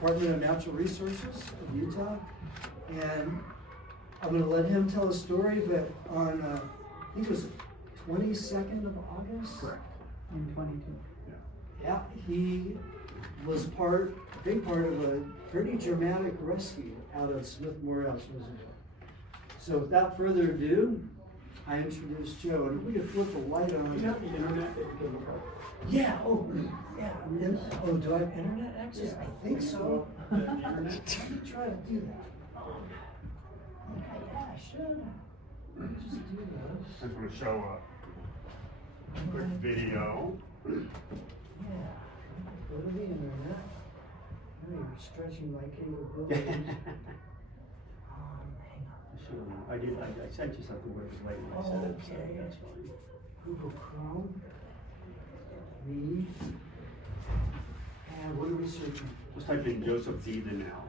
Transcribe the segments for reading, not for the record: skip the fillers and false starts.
Department of Natural Resources of Utah. And I'm gonna let him tell a story, but on, I think it was 22nd of August? Correct. In 22. Yeah, he was a big part of a pretty dramatic rescue out of Smith Morehouse Reservoir. So without further ado, I introduce Joe, and if we could flip the light on. You have the internet that you can look up? Yeah, do I have internet access? I think so. The internet? Let me try to do that. Okay, yeah, I should. Let me just do I just want to show a quick video. this. Yeah, go to the internet. Now you're stretching my capabilities. Hang on. I sent you something with it late, I said it, so Okay. that's fine. Google Chrome. Me. And what are we searching for? Just type in Joseph D. Donnell.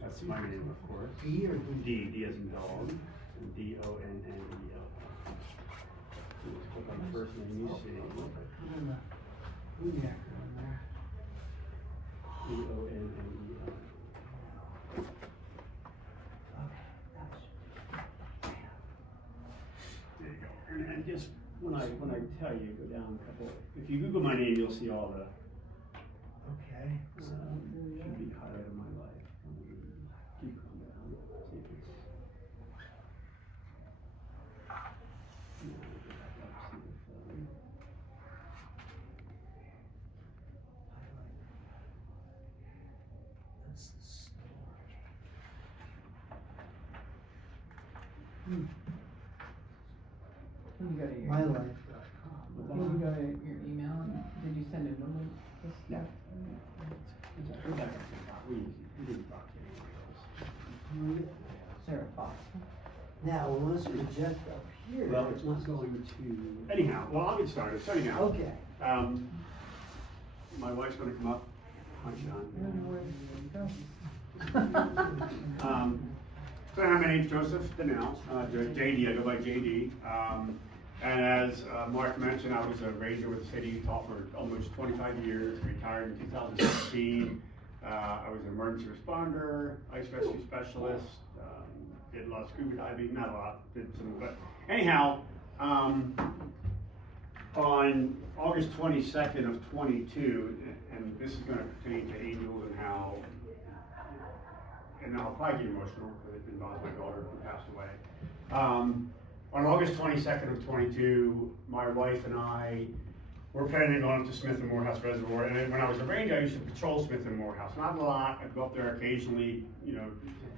That's my name, of course. B or D? D as in dog, and D-O-N-N-E-L. Just click on the first name you see. Put in the Booyah on there. D-O-N-N-E-L. There you go. And just when I tell you, go down a couple. If you Google my name, you'll see all the Okay. should be highlight of my life. Keep going down. See if it's. That's the story. You got your, MyLife.com. you got your email, and did you send a note? Yeah. We didn't talk to anyone else. Sarah Fox. Now, let's project up here. Well, it's not going to. Anyhow, well, I'll get started. So anyhow, Okay. my wife's going to come up. Hi, Sean. So my name's Joseph Donnell, JD, I go by JD. And as Mark mentioned, I was a ranger with the state of Utah for almost 25 years, retired in 2016. I was an emergency responder, ice rescue specialist, did a lot of scuba diving, not a lot, did some, but anyhow, on August 22nd of 22, and this is going to pertain to angels and I'll probably get emotional because it involves my daughter who passed away. On August 22nd of 22, my wife and I were planning on up to Smith and Morehouse Reservoir. And when I was a ranger, I used to patrol Smith and Morehouse. Not a lot. I'd go up there occasionally, to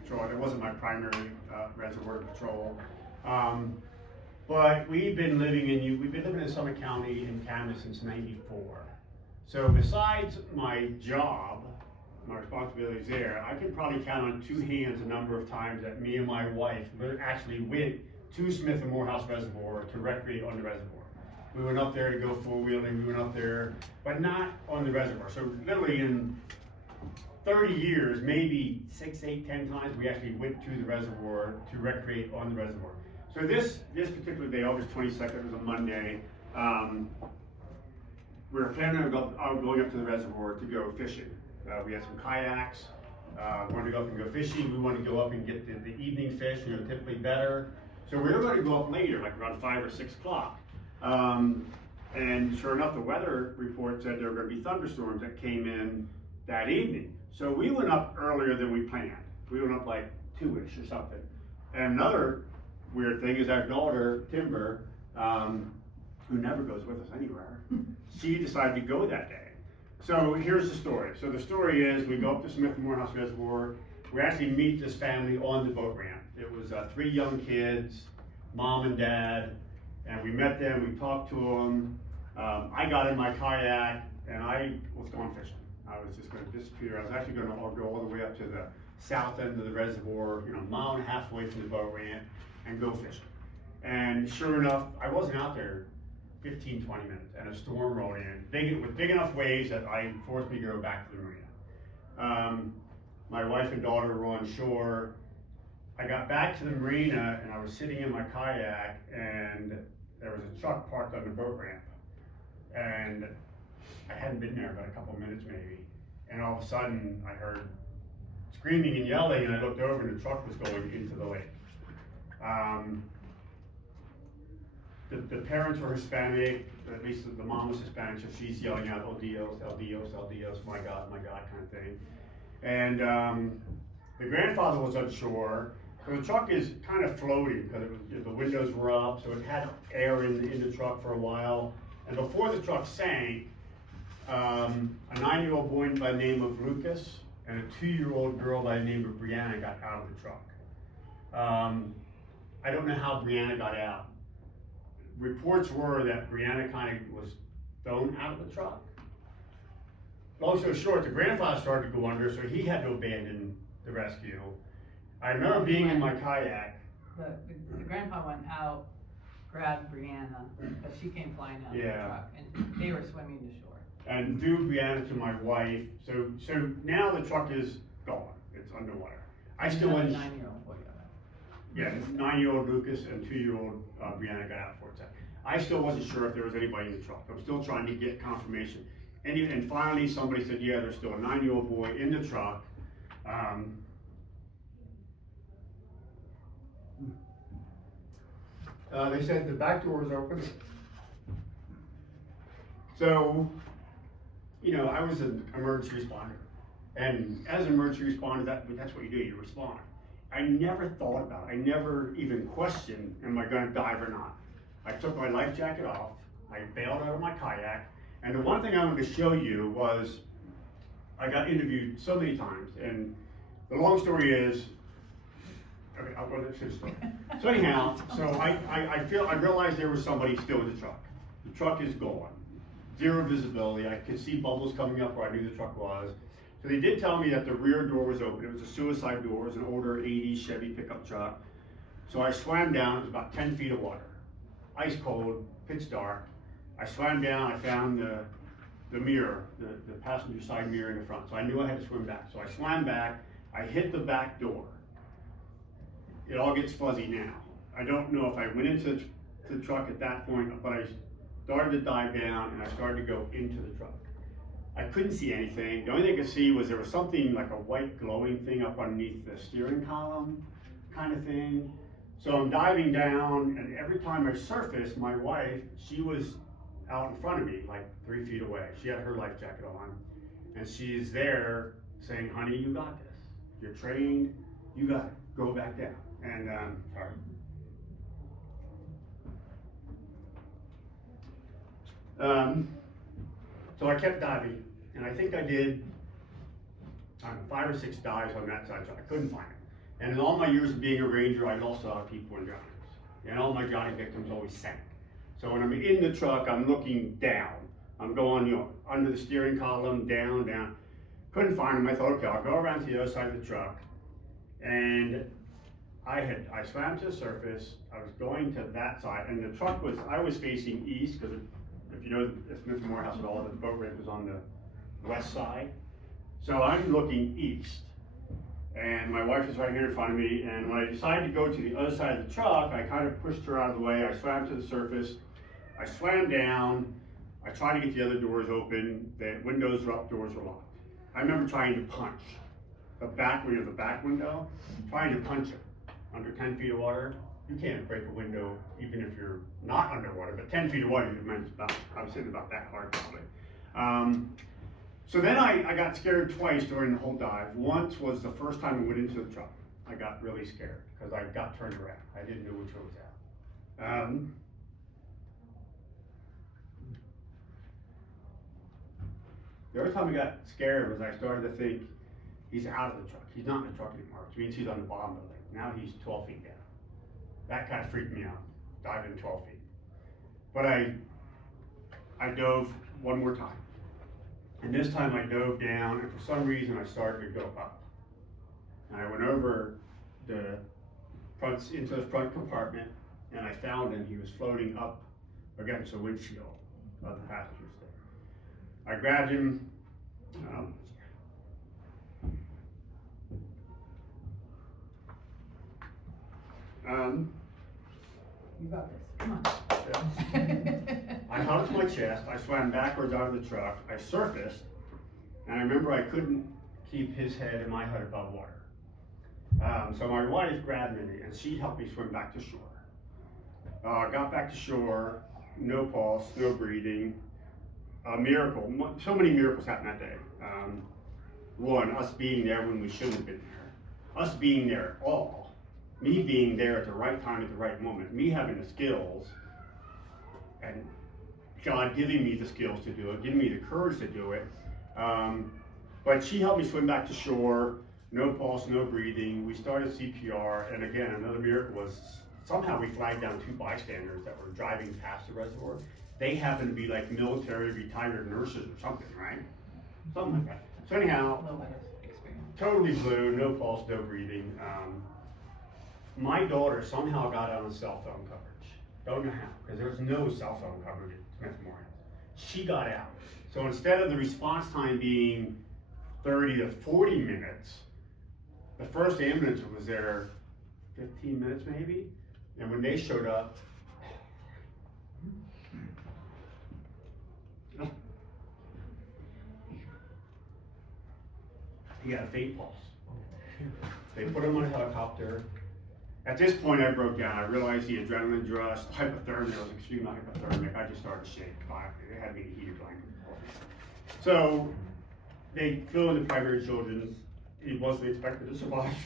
patrol. It wasn't my primary reservoir patrol. But we've been living in Summit County in Canada since '94. So besides my job, my responsibilities there, I can probably count on two hands the number of times that me and my wife actually went to Smith and Morehouse Reservoir to recreate on the reservoir. We went up there to go four-wheeling, we went up there, but not on the reservoir. So literally in 30 years, maybe 6, 8, 10 times, we actually went to the reservoir to recreate on the reservoir. So this particular day, August 22nd, was a Monday. We were planning on going up to the reservoir to go fishing. We had some kayaks, wanted to go up and go fishing. We wanted to go up and get the evening fish, typically better. So we were going to go up later, like around 5 or 6 o'clock. And sure enough, the weather report said there were going to be thunderstorms that came in that evening. So we went up earlier than we planned. We went up like 2-ish or something. And another weird thing is our daughter, Timber, who never goes with us anywhere, she decided to go that day. So here's the story. So the story is we go up to Smith and Morehouse Reservoir. We actually meet this family on the boat ramp. It was 3 young kids, mom and dad, and we met them, we talked to them. I got in my kayak and I was going fishing. I was just going to disappear. I was actually going to go all the way up to the south end of the reservoir, a mile and a half away from the boat ramp, and go fishing. And sure enough, I wasn't out there 15, 20 minutes, and a storm rolled in, with big enough waves that forced me to go back to the marina. My wife and daughter were on shore. I got back to the marina, and I was sitting in my kayak, and there was a truck parked on the boat ramp. And I hadn't been there but a couple minutes maybe. and all of a sudden I heard screaming and yelling, and I looked over and the truck was going into the lake. The parents were Hispanic, at least the mom was Hispanic, so she's yelling out, "El Dios, El Dios, El Dios, my God," kind of thing. And the grandfather was unsure. So the truck is kind of floating because the windows were up, so it had air in the truck for a while. And before the truck sank, a 9-year-old boy by the name of Lucas and a 2-year-old girl by the name of Brianna got out of the truck. I don't know how Brianna got out. Reports were that Brianna kind of was thrown out of the truck. Long story short, the grandfather started to go under, so he had to abandon the rescue. I remember being in my kayak. The grandpa went out, grabbed Brianna, because she came flying out of the Yeah. truck, and they were swimming to shore. And threw Brianna to my wife. So now the truck is gone. It's underwater. I still Another wasn't. 9-year-old boy got out. Yeah, 9-year-old Lucas and 2-year-old Brianna got out for it. I still wasn't sure if there was anybody in the truck. I'm still trying to get confirmation. And finally somebody said, yeah, there's still a 9-year-old boy in the truck. They said the back door was open. So, I was an emergency responder. And as an emergency responder, that's what you do, you respond. I never thought about it. I never even questioned, am I gonna dive or not? I took my life jacket off, I bailed out of my kayak, and the one thing I wanted to show you was, I got interviewed so many times, and the long story is, okay, I'll go to the finish story. So anyhow, I realized there was somebody still in the truck. The truck is gone. Zero visibility. I could see bubbles coming up where I knew the truck was. So they did tell me that the rear door was open. It was a suicide door. It was an older 80s Chevy pickup truck. So I swam down. It was about 10 feet of water. Ice cold, pitch dark. I swam down. I found the mirror, the passenger side mirror in the front. So I knew I had to swim back. So I swam back. I hit the back door. It all gets fuzzy now. I don't know if I went into the truck at that point, but I started to dive down and I started to go into the truck. I couldn't see anything. The only thing I could see was there was something like a white glowing thing up underneath the steering column kind of thing. So I'm diving down, and every time I surfaced, my wife, she was out in front of me, like 3 feet away. She had her life jacket on, and she's there saying, honey, you got this. You're trained, you got it. Go back down. And, sorry. So I kept diving, and I think I did 5 or 6 dives on that side, so I couldn't find it. And in all my years of being a ranger, I also saw people in drownings. And all my drowning victims always sank. So when I'm in the truck, I'm looking down. I'm going, under the steering column, down. Couldn't find them. I thought, okay, I'll go around to the other side of the truck. And I swam to the surface. I was going to that side, and the truck I was facing east, because if you know Smith Morehouse at all, the boat ramp was on the west side. So I'm looking east, and my wife is right here in front of me, and when I decided to go to the other side of the truck, I kind of pushed her out of the way. I swam to the surface. I swam down. I tried to get the other doors open. The windows were up, doors were locked. I remember trying to punch the back window, trying to punch it under 10 feet of water. You can't break a window even if you're not underwater, but 10 feet of water, I was sitting about that hard probably. So then I got scared twice during the whole dive. Once was the first time I went into the truck. I got really scared because I got turned around. I didn't know which one was out. The other time I got scared was I started to think, he's out of the truck. He's not in the truck anymore, which means he's on the bottom of the lake. Now he's 12 feet down. That kind of freaked me out, diving 12 feet. But I dove one more time. And this time I dove down, and for some reason I started to go up. And I went over into the front compartment, and I found him. He was floating up against the windshield of the passenger seat. I grabbed him. You got this, come on. I held it to my chest. I swam backwards out of the truck. I surfaced, And I remember I couldn't keep his head and my head above water. So my wife grabbed me and she helped me swim back to shore. Got back to shore, no pulse, no breathing. A miracle, so many miracles happened that day. One, us being there when we shouldn't have been there. Us being there at all. Me being there at the right time at the right moment. Me having the skills and God giving me the skills to do it, giving me the courage to do it. But she helped me swim back to shore, no pulse, no breathing. We started CPR, and again, another miracle was somehow we flagged down 2 bystanders that were driving past the reservoir. They happened to be like military retired nurses or something, right? Something like that. So anyhow, totally blue, no pulse, no breathing. My daughter somehow got on cell phone coverage. Don't know how, because there was no cell phone coverage at Smith Memorial. She got out. So instead of the response time being 30 to 40 minutes, the first ambulance was there 15 minutes maybe. And when they showed up, he got a faint pulse. They put him on a helicopter. At this point, I broke down. I realized the adrenaline rush, hypothermia, was extremely hypothermic. I just started to shake. It had me in a heated blanket. So they flew into primary children's. He wasn't expected to survive.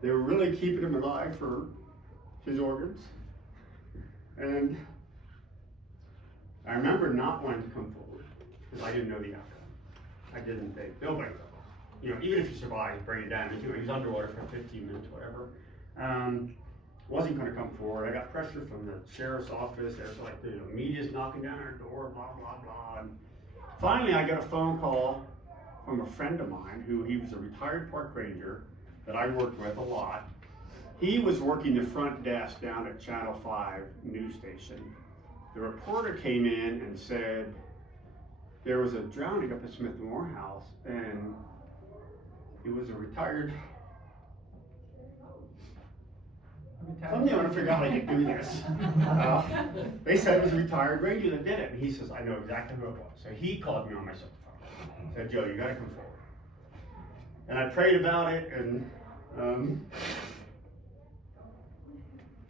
They were really keeping him alive for his organs. And I remember not wanting to come forward because I didn't know the outcome. I didn't think, nobody will. You know, even if he survived, brain damage, he was underwater for 15 minutes, whatever. Wasn't gonna come forward. I got pressure from the sheriff's office. There's like the media's knocking down our door, blah, blah, blah. And finally, I got a phone call from a friend of mine he was a retired park ranger that I worked with a lot. He was working the front desk down at Channel 5 news station. The reporter came in and said there was a drowning up at Smith Memorial House, and it was a retired. Someday I'm gonna figure out how to do this. They said it was a retired ranger that did it, and he says, I know exactly who it was. So he called me on my cell phone. Said, Joe, you gotta come forward. And I prayed about it, and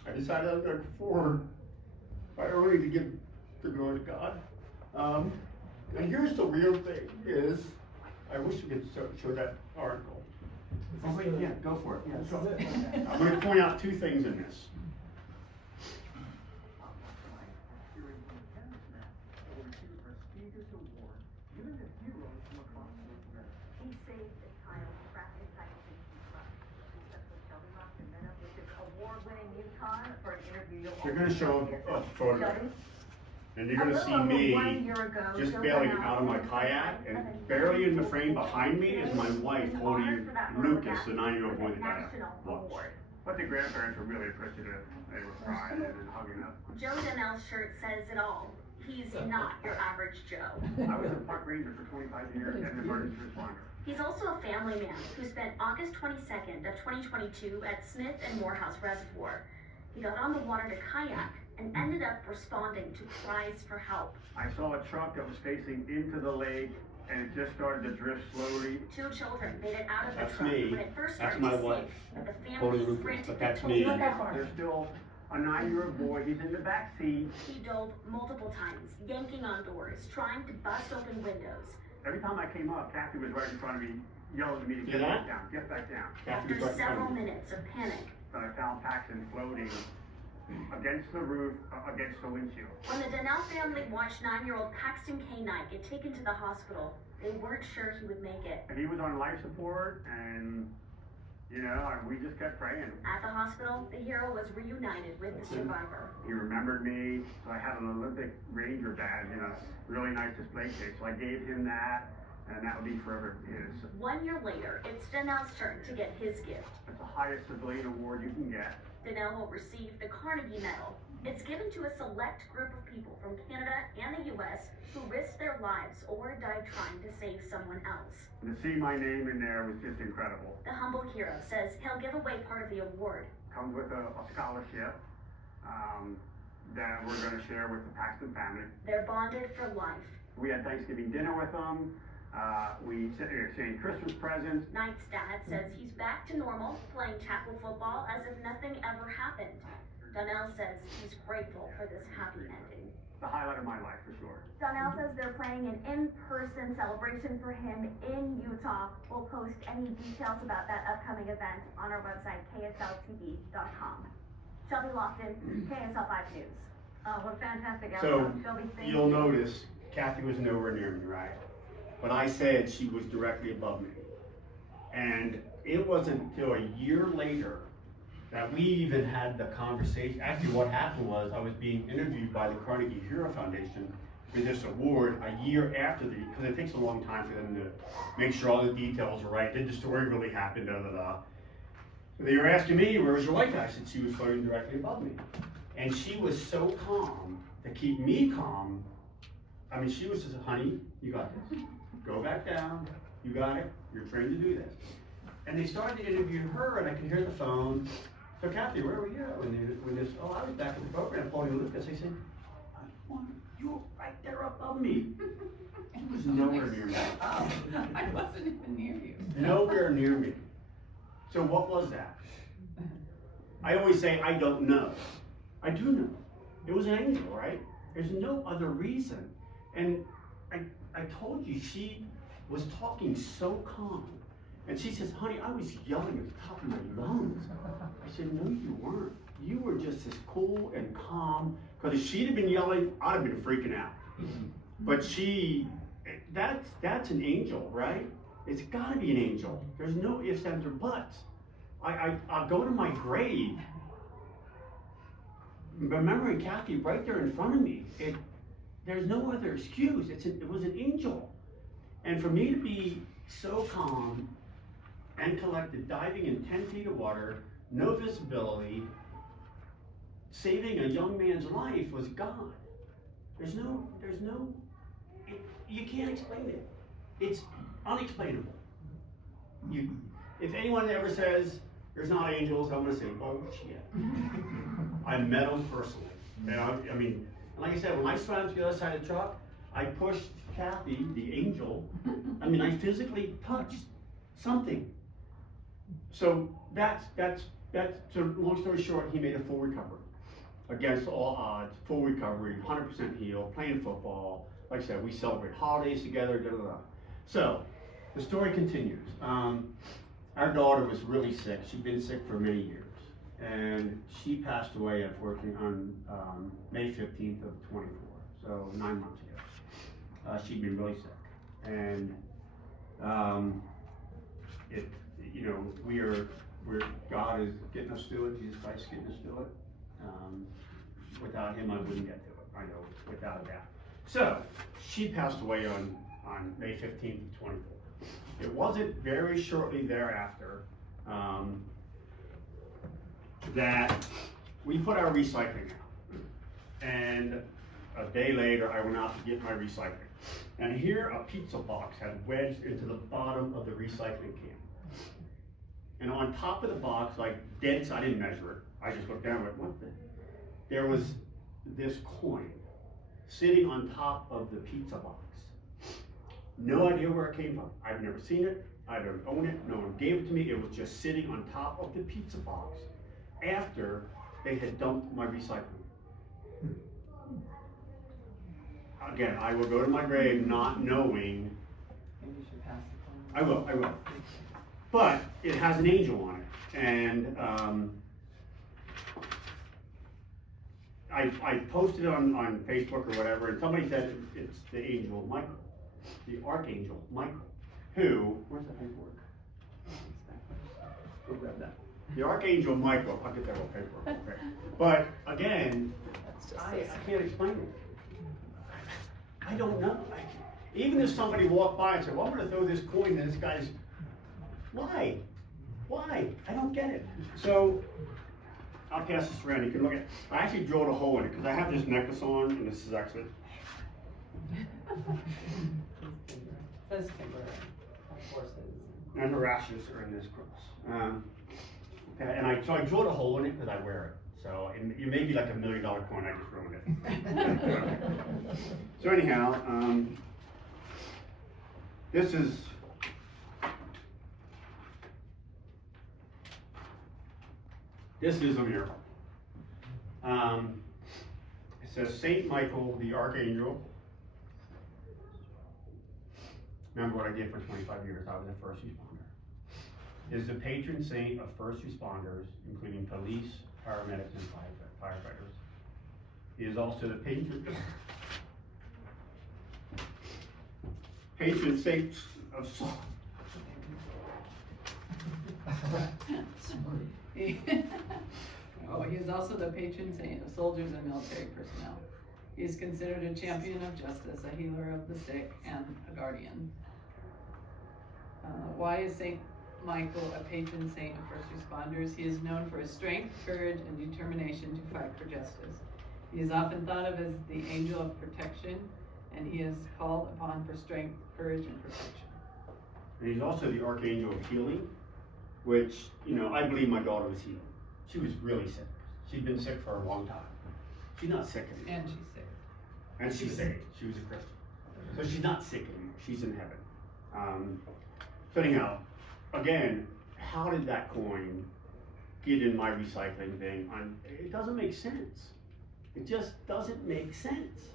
I decided I was gonna come forward priority to give the glory to God. And here's the real thing is, I wish we could show that article. Oh wait, yeah, go for it. Yeah, go. I'm going to point out 2 things in this. He saved a child trapped inside a safety truck. He successfully held him up and met up with this award-winning Yukon for an interview. They're going to show a photo. And you're going to see me just bailing out of my kayak, and barely in the frame behind me is my wife holding Lucas, the 9-year-old boy that got lost. But the grandparents were really appreciative. They were crying and hugging up. Joe Donnell's shirt says it all. He's not your average Joe. I was a park ranger for 25 years and an emergency responder. He's also a family man who spent August 22nd of 2022 at Smith and Morehouse Reservoir. He got on the water to kayak and ended up responding to cries for help. I saw a truck that was facing into the lake and it just started to drift slowly. 2 children made it out of the That's truck me. when it first That's started my to wife. sink, but the Holding family Lucas, frantically but that's told me. him. There's still a 9-year-old boy, he's in the back seat. He dove multiple times, yanking on doors, trying to bust open windows. Every time I came up, Kathy was right in front of me, yelling at me to See get that? back down, get back down. After several minutes of panic, But I found Paxton floating against the roof, against the windshield. when the Donnell family watched 9-year-old Paxton K. Knight get taken to the hospital, they weren't sure he would make it. And he was on life support and, you know, we just kept praying. At the hospital, the hero was reunited with the survivor. He remembered me, so I had an Olympic Ranger badge in a really nice display case, so I gave him that, and that would be forever his. 1 year later, it's Donnell's turn to get his gift. It's the highest civilian award you can get. Donnell will receive the Carnegie Medal. It's given to a select group of people from Canada and the US who risked their lives or died trying to save someone else. And to see my name in there was just incredible. The humble hero says he'll give away part of the award. Comes with a scholarship. that we're gonna share with the Paxton family. They're bonded for life. We had Thanksgiving dinner with them. We exchanged Christmas presents. Knight's dad says he's back to normal, playing tackle football as if nothing ever happened. Donnell says he's grateful for this happy ending. The highlight of my life, for sure. Donnell says they're planning an in-person celebration for him in Utah. We'll post any details about that upcoming event on our website, ksltv.com. Shelby Lofton, KSL 5 News. Oh, what a fantastic So, outcome, Shelby. Thank you'll you. notice Kathy was nowhere near me, right? But I said she was directly above me. And it wasn't until a year later that we even had the conversation. Actually, what happened was I was being interviewed by the Carnegie Hero Foundation for this award a year after because it takes a long time for them to make sure all the details are right. Did the story really happen? Da da da. So they were asking me, "Where was your wife?" I said she was floating directly above me, and she was so calm to keep me calm. I mean, she was just, "Honey, you got this. Go back down. You got it. You're trained to do this." And they started to interview her, and I could hear the phone. So, "Kathy, where were you?" When this, "Oh, I was back at the program holding Lucas." I said, "You were right there above me." He was nowhere near me. Oh, I wasn't even near you. Nowhere near me. So what was that? I always say, I don't know. I do know. It was an angel, right? There's no other reason. And I told you, she was talking so calm. And she says, "Honey, I was yelling at the top of my lungs." I said, "No, you weren't. You were just as cool and calm." Because if she'd have been yelling, I'd have been freaking out. But that's an angel, right? It's gotta be an angel. There's no ifs, ands, or buts. I'll go to my grave remembering Kathy right there in front of me. There's no other excuse. It was an angel. And for me to be so calm and collected, diving in 10 feet of water, no visibility, saving a young man's life was God. You can't explain it. It's unexplainable. If anyone ever says there's not angels, I'm gonna say, bullshit. I met them personally. And I mean, like I said, when I swam to the other side of the truck, I pushed Kathy, the angel. I mean, I physically touched something. So so long story short, he made a full recovery. Against all odds, full recovery, 100% healed, playing football. Like I said, we celebrate holidays together, da da da. So, the story continues. Our daughter was really sick. She'd been sick for many years. And she passed away, unfortunately, on May 15th of 24, so 9 months ago. She'd been really sick. And, God is getting us through it. Jesus Christ is getting us through it. Without him, I wouldn't get to it. I know, without a doubt. So, she passed away on May 15th of 24. It wasn't very shortly thereafter that we put our recycling out. And a day later, I went out to get my recycling. And here, a pizza box had wedged into the bottom of the recycling can. And on top of the box, like dead, I didn't measure it. I just looked down and went, what the? There was this coin sitting on top of the pizza box. No idea where it came from. I've never seen it. I don't own it. No one gave it to me. It was just sitting on top of the pizza box after they had dumped my recycling. Again, I will go to my grave not knowing. Maybe you should pass it I will. But it has an angel on it. And I posted it on Facebook or whatever, and somebody said it's the angel Michael, the archangel Michael, who, where's the paperwork? Go grab that. The archangel Michael, I'll get that little paperwork, okay. But again, I can't explain it. I don't know. Even if somebody walked by and said, well, I'm gonna throw this coin in this guy's, why? I don't get it. So, I'll pass this around. You can look at. I actually drilled a hole in it because I have this necklace on, and this is actually. Says Kimber, horses. And her ashes are in this cross. Okay, and so I drilled a hole in it because I wear it. So it may be like $1 million coin, I just ruined it. So anyhow, this is a miracle. It says Saint Michael the Archangel. Remember what I did for 25 years, I was a first responder. Is the patron saint of first responders, including police, paramedics, and firefighters. He is also the patron saint of Oh, he is also the patron saint of soldiers and military personnel. He is considered a champion of justice, a healer of the sick, and a guardian. Why is Saint Michael a patron saint of first responders? He is known for his strength, courage, and determination to fight for justice. He is often thought of as the angel of protection, and he is called upon for strength, courage, and protection. And he's also the archangel of healing, which, I believe my daughter was healed. She was really sick. She'd been sick for a long time. She's not sick anymore. And she's sick. And she's saved. She was a Christian. So she's not sick anymore. She's in heaven. So anyhow, again, how did that coin get in my recycling thing? It doesn't make sense. It just doesn't make sense.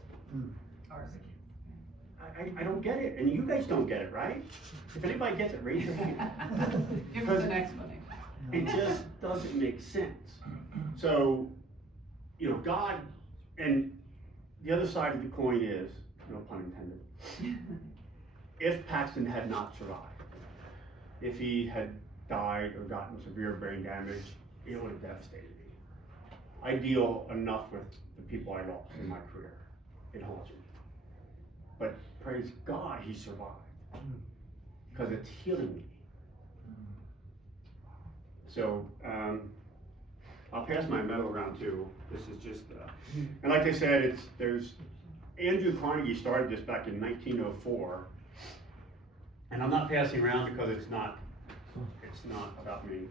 Ours. I don't get it, and you guys don't get it, right? If anybody gets it, raise your hand. Give us an explanation. It just doesn't make sense. So, God, and the other side of the coin is, no pun intended, if Paxton had not survived, if he had died or gotten severe brain damage, it would have devastated me. I deal enough with the people I lost in my career. It haunts me. But praise God, he survived. Because it's healing me. So, I'll pass my medal around too. This is just, and like I said, Andrew Carnegie started this back in 1904. And I'm not passing around because it's not about me.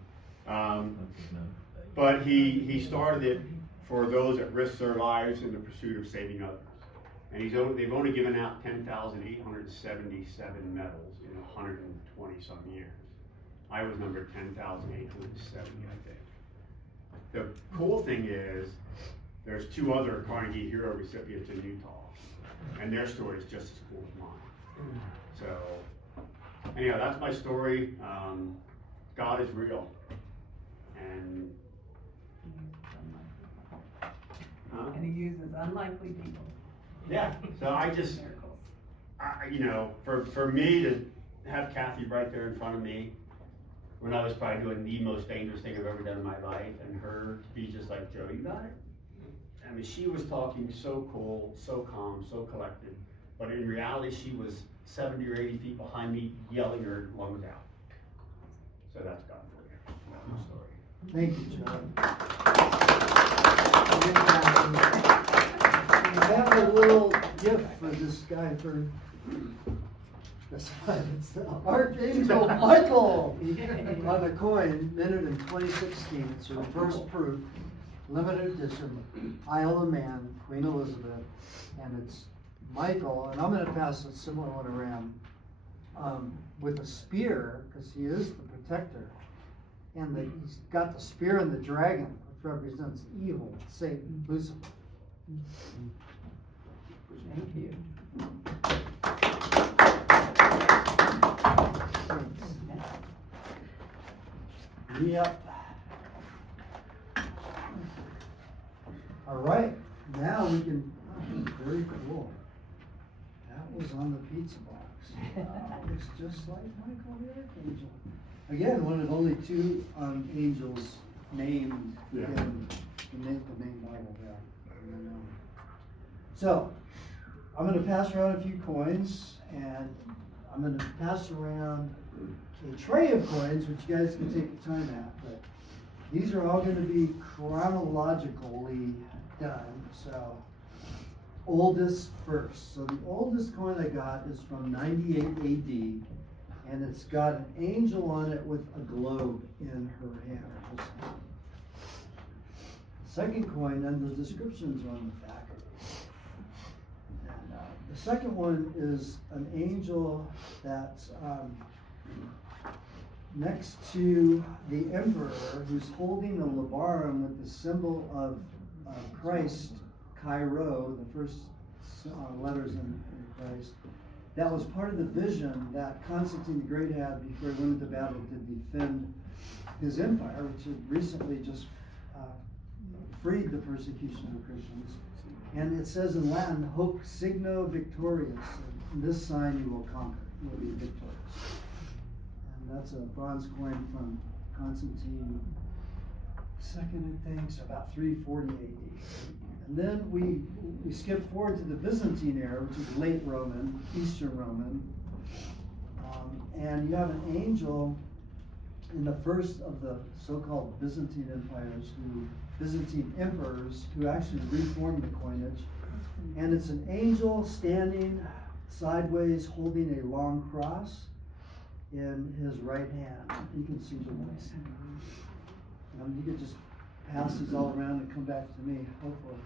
But he started it for those that risk their lives in the pursuit of saving others. And they've only given out 10,877 medals in 120 some years. I was number 10,870, I think. The cool thing is, there's 2 other Carnegie Hero recipients in Utah, and their story is just as cool as mine. So, anyhow, that's my story. God is real, and And he uses unlikely people. yeah. So I just, Miracles. for me to have Kathy right there in front of me, when I was probably doing the most dangerous thing I've ever done in my life, and her to be just like, Joe, you got it? I mean, she was talking so cool, so calm, so collected, but in reality, she was 70 or 80 feet behind me, yelling her lungs out. So that's God for you. That's my story. Thank you, John. I have a little gift for this guy for this Archangel Michael on a coin minted in 2016. It's a reverse proof, limited edition, Isle of Man, Queen Elizabeth, and it's Michael. And I'm going to pass a similar one around with a spear, because he is the protector. And he's got the spear and the dragon, which represents evil, Satan, Lucifer. Thank you. Yep. All right, now we can, very cool. That was on the pizza box. Looks just like Michael the Archangel. Again, one of only 2 angels named in the main Bible there. So, I'm going to pass around a few coins, and I'm going to pass around a tray of coins, which you guys can take your time at, but these are all going to be chronologically done, so oldest first. So the oldest coin I got is from 98 AD, and it's got an angel on it with a globe in her hand. second coin, and the descriptions are on the back. And the second one is an angel that's next to the emperor, who's holding a labarum with the symbol of Christ, Cairo, the first letters in Christ. That was part of the vision that Constantine the Great had before he went into battle to defend his empire, which had recently just freed the persecution of Christians. And it says in Latin, hoc signo victorious. And this sign you will conquer. You will be victorious. And that's a bronze coin from Constantine II, I think, so about 340 AD. And then we skip forward to the Byzantine era, which is late Roman, Eastern Roman. And you have an angel in the first of the so-called Byzantine Byzantine emperors who actually reformed the coinage. And it's an angel standing sideways holding a long cross in his right hand. You can see the voice. You could just pass these all around and come back to me, hopefully.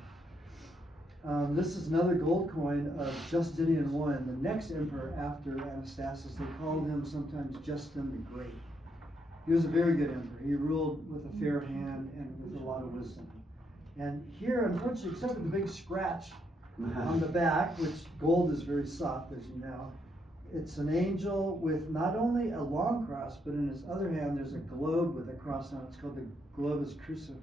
This is another gold coin of Justinian I, the next emperor after Anastasius. They called him sometimes Justin the Great. He was a very good emperor. He ruled with a fair hand and with a lot of wisdom. And here, unfortunately, except for the big scratch on the back, which gold is very soft, as you know, it's an angel with not only a long cross, but in his other hand, there's a globe with a cross on it. It's called the globus crucifix.